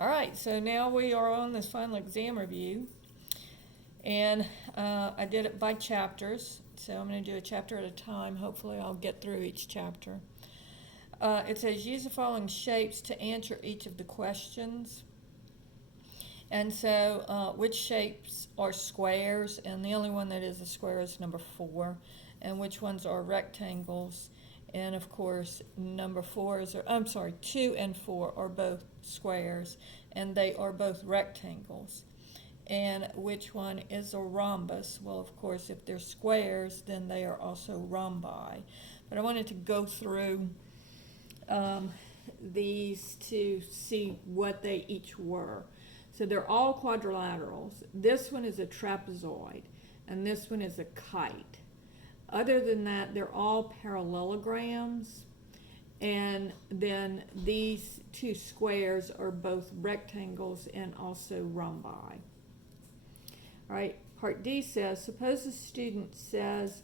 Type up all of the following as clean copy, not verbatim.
All right, so now we are on this final exam review, and I did it by chapters, so I'm going to do a chapter at a time. Hopefully I'll get through each chapter. It says use the following shapes to answer each of the questions. And so which shapes are squares, and the only one that is a square is number 4, and which ones are rectangles. And of course, number 4 is, I'm sorry, 2 and 4 are both squares, and they are both rectangles. And which one is a rhombus? Well, of course, if they're squares, then they are also rhombi. But I wanted to go through these to see what they each were. So they're all quadrilaterals. This one is a trapezoid, and this one is a kite. Other than that, they're all parallelograms, and then these two squares are both rectangles and also rhombi. All right, part D says, suppose the student says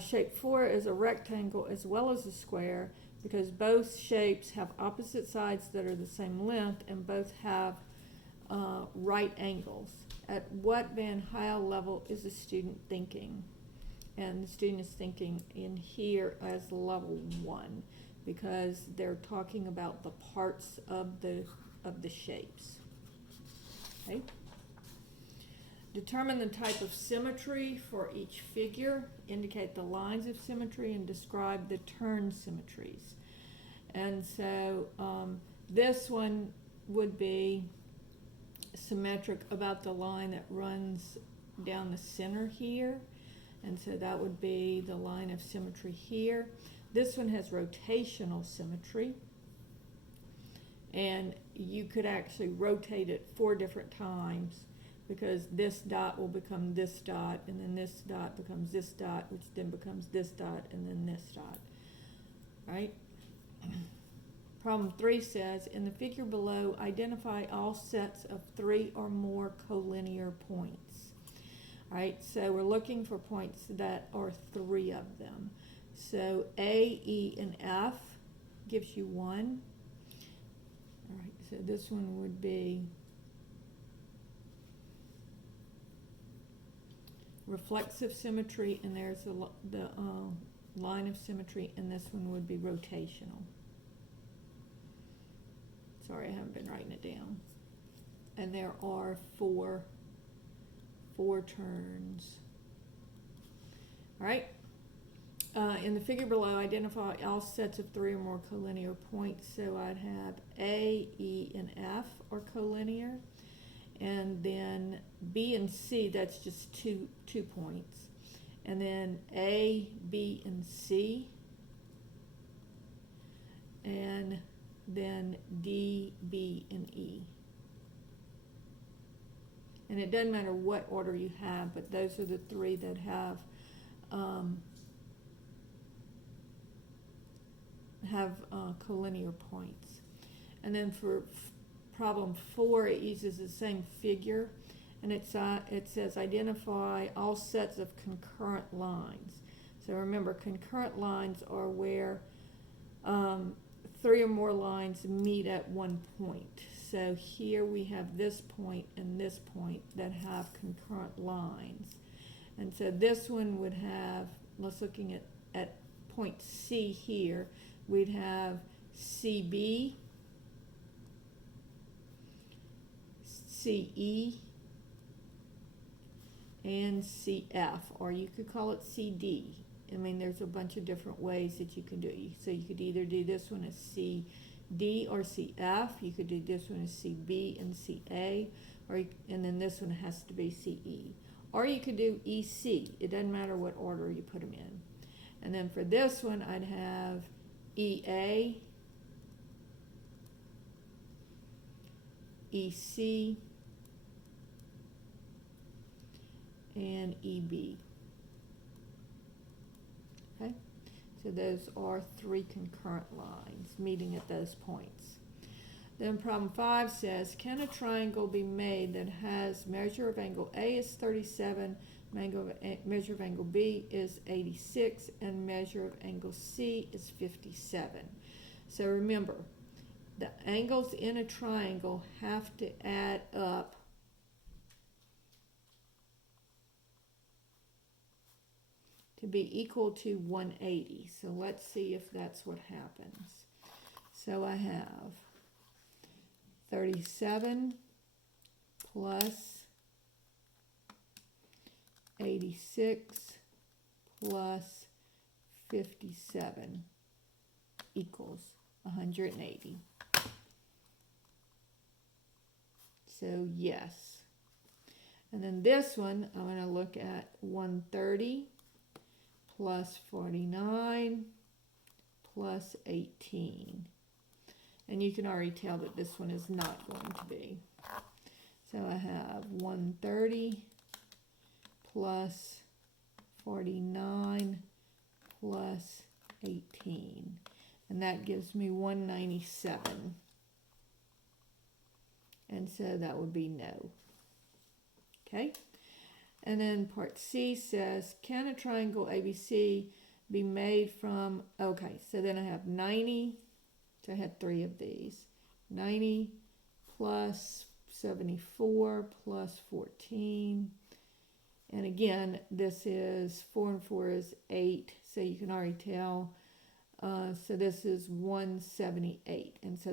shape 4 is a rectangle as well as a square because both shapes have opposite sides that are the same length and both have right angles. At what Van Huyl level is the student thinking? And the student is thinking in here as level 1 because they're talking about the parts of the shapes. Okay. Determine the type of symmetry for each figure. Indicate the lines of symmetry and describe the turn symmetries. And so this one would be symmetric about the line that runs down the center here. And so that would be the line of symmetry here. This one has rotational symmetry. And you could actually rotate it 4 different times because this dot will become this dot, and then this dot becomes this dot, which then becomes this dot, and then this dot. Right? Problem 3 says, in the figure below, identify all sets of 3 or more collinear points. All right, so we're looking for points that are 3 of them. So A, E, and F gives you 1. All right, so this one would be reflexive symmetry, and there's the line of symmetry, and this one would be rotational. Sorry, I haven't been writing it down. And there are four turns. All right. In the figure below, identify all sets of 3 or more collinear points. So I'd have A, E, and F are collinear. And then B and C, that's just two points. And then A, B, and C. And then D, B, and E. And it doesn't matter what order you have, but those are the 3 that have collinear points. And then for problem 4, it uses the same figure, and it says identify all sets of concurrent lines. So remember, concurrent lines are where 3 or more lines meet at one point. So here we have this point and this point that have concurrent lines. And so this one would have, let's looking at point C here, we'd have CB, CE, and CF, or you could call it CD. I mean, there's a bunch of different ways that you can do it. So you could either do this one as CD or CF. You could do this one as CB and CA, and then this one has to be CE. Or you could do EC. It doesn't matter what order you put them in. And then for this one, I'd have EA, EC, and EB. Okay, so those are 3 concurrent lines meeting at those points. Then problem 5 says, can a triangle be made that has measure of angle A is 37, measure of angle B is 86, and measure of angle C is 57? So remember, the angles in a triangle have to add up to be equal to 180. So let's see if that's what happens. So I have 37 plus 86 plus 57 equals 180. So yes. And then this one, I'm going to look at 130 plus 49 plus 18. And you can already tell that this one is not going to be. So I have 130 plus 49 plus 18. And that gives me 197. And so that would be no. Okay? And then part C says, can a triangle ABC be made from, okay, so then I have 90, so I had 3 of these. 90 plus 74 plus 14. And again, this is 4 and 4 is 8, so you can already tell. So this is 178. And so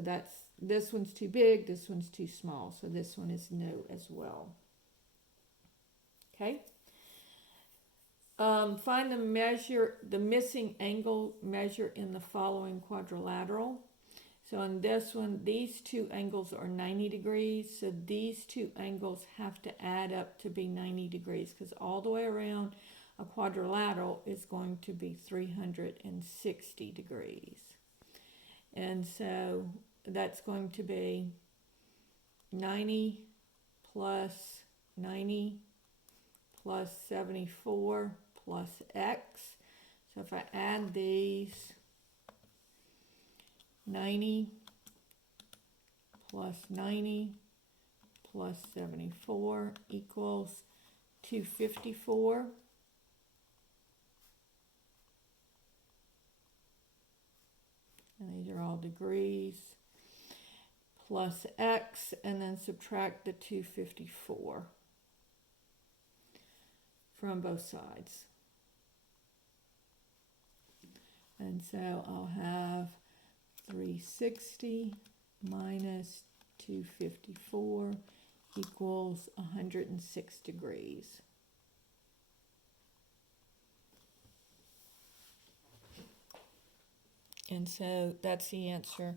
this one's too big, this one's too small. So this one is no as well. Okay. Find the missing angle measure in the following quadrilateral. So on this one, these two angles are 90 degrees. So these two angles have to add up to be 90 degrees because all the way around a quadrilateral is going to be 360 degrees. And so that's going to be 90 plus 90 plus 74 plus x. So if I add these, 90 plus 90 plus 74 equals 254. And these are all degrees plus x, and then subtract the 254 from both sides. And so I'll have 360 minus 254 equals 106 degrees. And so that's the answer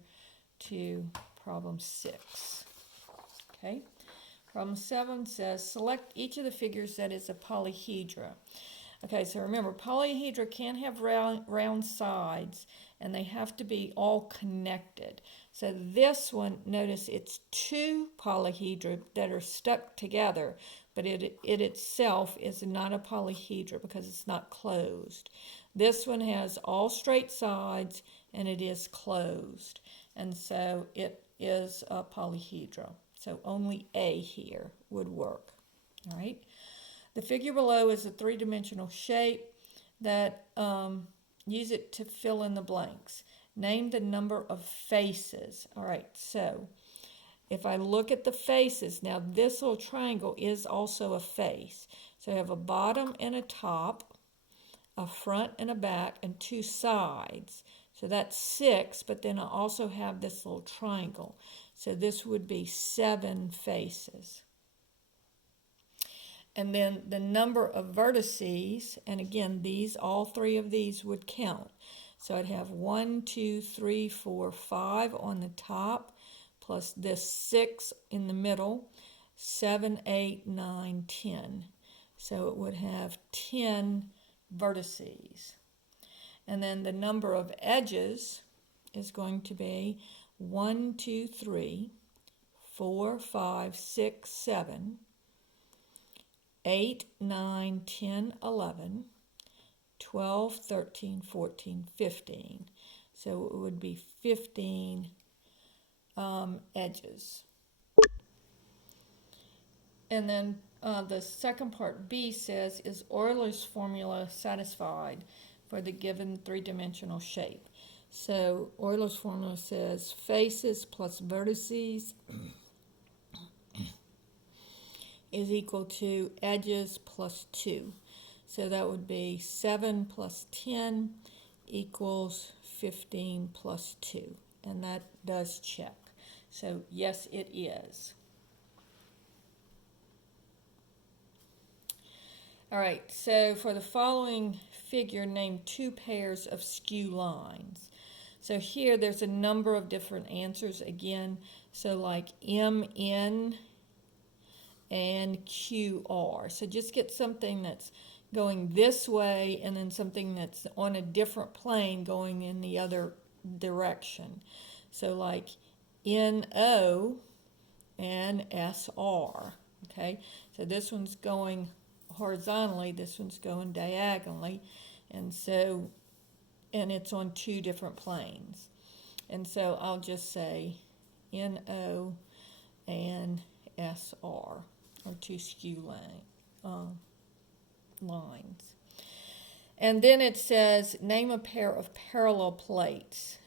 to problem 6. Okay. Problem 7 says, select each of the figures that is a polyhedra. Okay, so remember, polyhedra can have round sides, and they have to be all connected. So this one, notice it's 2 polyhedra that are stuck together, but it itself is not a polyhedra because it's not closed. This one has all straight sides, and it is closed. And so it is a polyhedra. So only A here would work. All right. The figure below is a 3-dimensional shape that use it to fill in the blanks. Name the number of faces. All right. So if I look at the faces, now this little triangle is also a face. So I have a bottom and a top, a front and a back, and 2 sides. So that's 6, but then I also have this little triangle. So this would be 7 faces. And then the number of vertices, and again, all 3 of these would count. So I'd have 1, 2, 3, 4, 5 on the top, plus this 6 in the middle, 7, 8, 9, 10. So it would have 10 vertices. And then the number of edges is going to be 1, 2, 3, 4, 5, 6, 7, 8, 9, 10, 11, 12, 13, 14, 15. So it would be 15 edges. And then the second part, B, says, is Euler's formula satisfied for the given 3-dimensional shape? So Euler's formula says faces plus vertices is equal to edges plus 2. So that would be 7 plus 10 equals 15 plus 2. And that does check. So yes, it is. All right, so for the following figure, name two pairs of skew lines. So here there's a number of different answers again. So like MN and QR. So just get something that's going this way and then something that's on a different plane going in the other direction. So like NO and SR. Okay, so this one's going horizontally, this one's going diagonally, and it's on two different planes. And so I'll just say NO and SR are two skew lines. And then it says name a pair of parallel planes.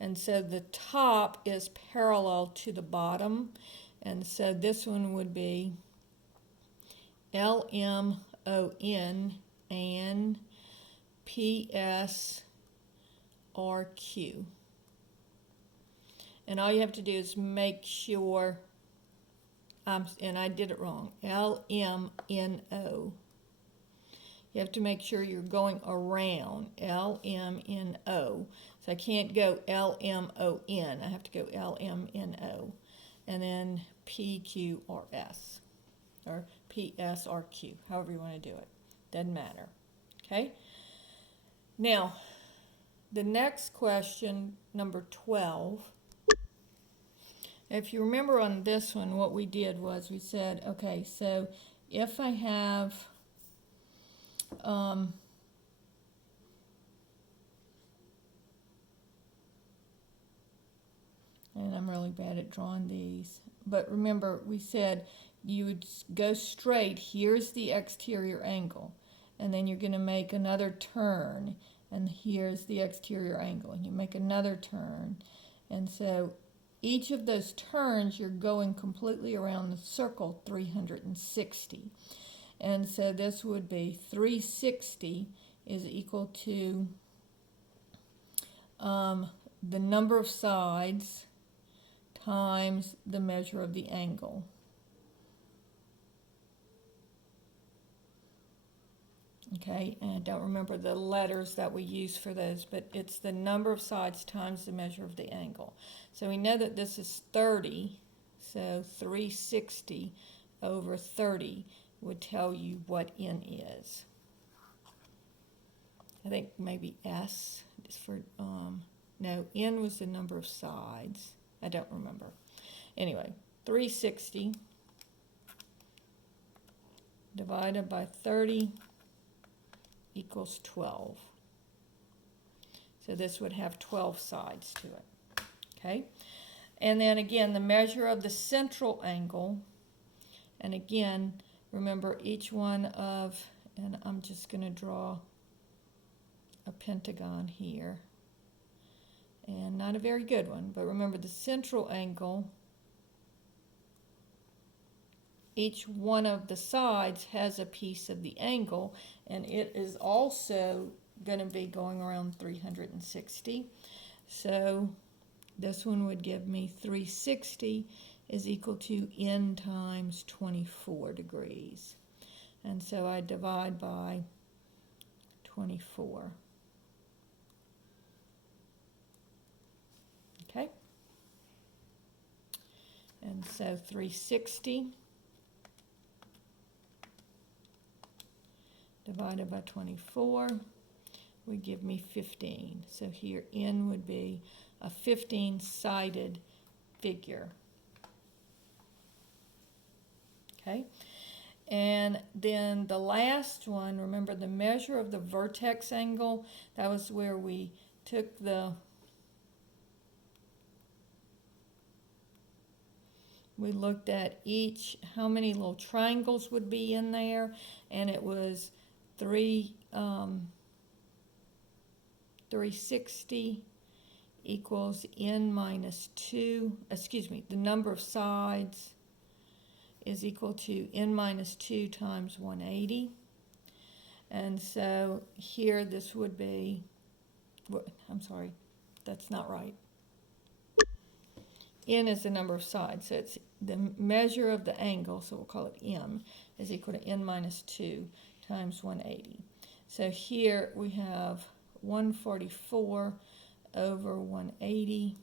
And so the top is parallel to the bottom. And so this one would be LMON and PSRQ. And all you have to do is make sure, and I did it wrong, LMNO. You have to make sure you're going around LMNO. So I can't go LMON. I have to go LMNO. And then PQRS or PSRQ, however you want to do it. Doesn't matter. Okay? Now, the next question, number 12. If you remember on this one, what we did was we said, okay, so if I have and I'm really bad at drawing these, but remember we said you would go straight, here's the exterior angle, and then you're going to make another turn, and here's the exterior angle, and you make another turn, and so each of those turns you're going completely around the circle 360. And so this would be 360 is equal to the number of sides times the measure of the angle. Okay, and I don't remember the letters that we use for those, but it's the number of sides times the measure of the angle. So we know that this is 30, so 360 over 30 would tell you what N is. I think maybe S is for, no, N was the number of sides. I don't remember. Anyway, 360 divided by 30 equals 12. So this would have 12 sides to it. Okay? And then again, the measure of the central angle, and again, remember each one of, and I'm just going to draw a pentagon here, and not a very good one, but remember the central angle, each one of the sides has a piece of the angle, and it is also going to be going around 360. So this one would give me 360 is equal to N times 24 degrees. And so I divide by 24. Okay? And so 360 divided by 24 would give me 15. So here N would be a 15-sided figure. Okay? And then the last one, remember the measure of the vertex angle, that was where we took we looked at how many little triangles would be in there, and it was 360 equals n minus 2, the number of sides is equal to n minus 2 times 180. And so here this would be, I'm sorry, that's not right. N is the number of sides, so it's the measure of the angle, so we'll call it m, is equal to n minus 2 times 180. So here we have 144 over 180.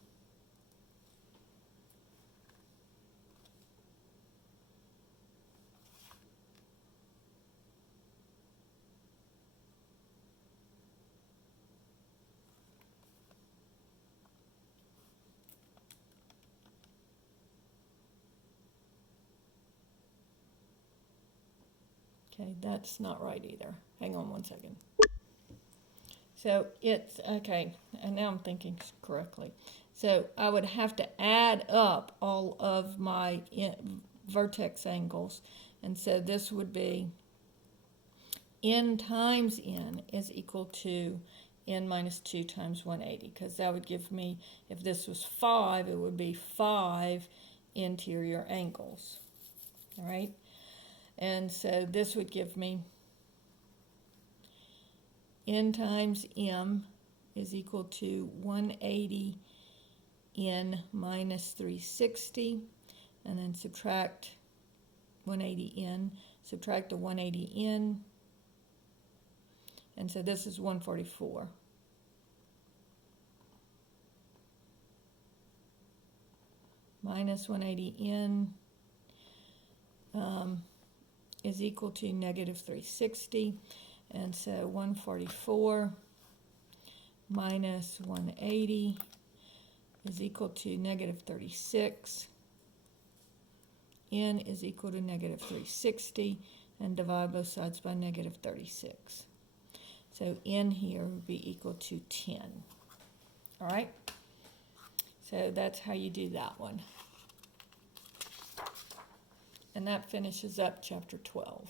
Okay, that's not right either. Hang on one second. So it's, okay, and now I'm thinking correctly. So I would have to add up all of my vertex angles. And so this would be n times n is equal to n minus 2 times 180. Because that would give me, if this was 5, it would be 5 interior angles. All right? And so this would give me n times m is equal to 180 n minus 360, and then subtract 180 n, subtract the 180 n, and so this is 144. Minus 180 n is equal to negative 360. And so 144 minus 180 is equal to negative 36. N is equal to negative 360, and divide both sides by negative 36. So N here would be equal to 10. All right? So that's how you do that one. And that finishes up chapter 12.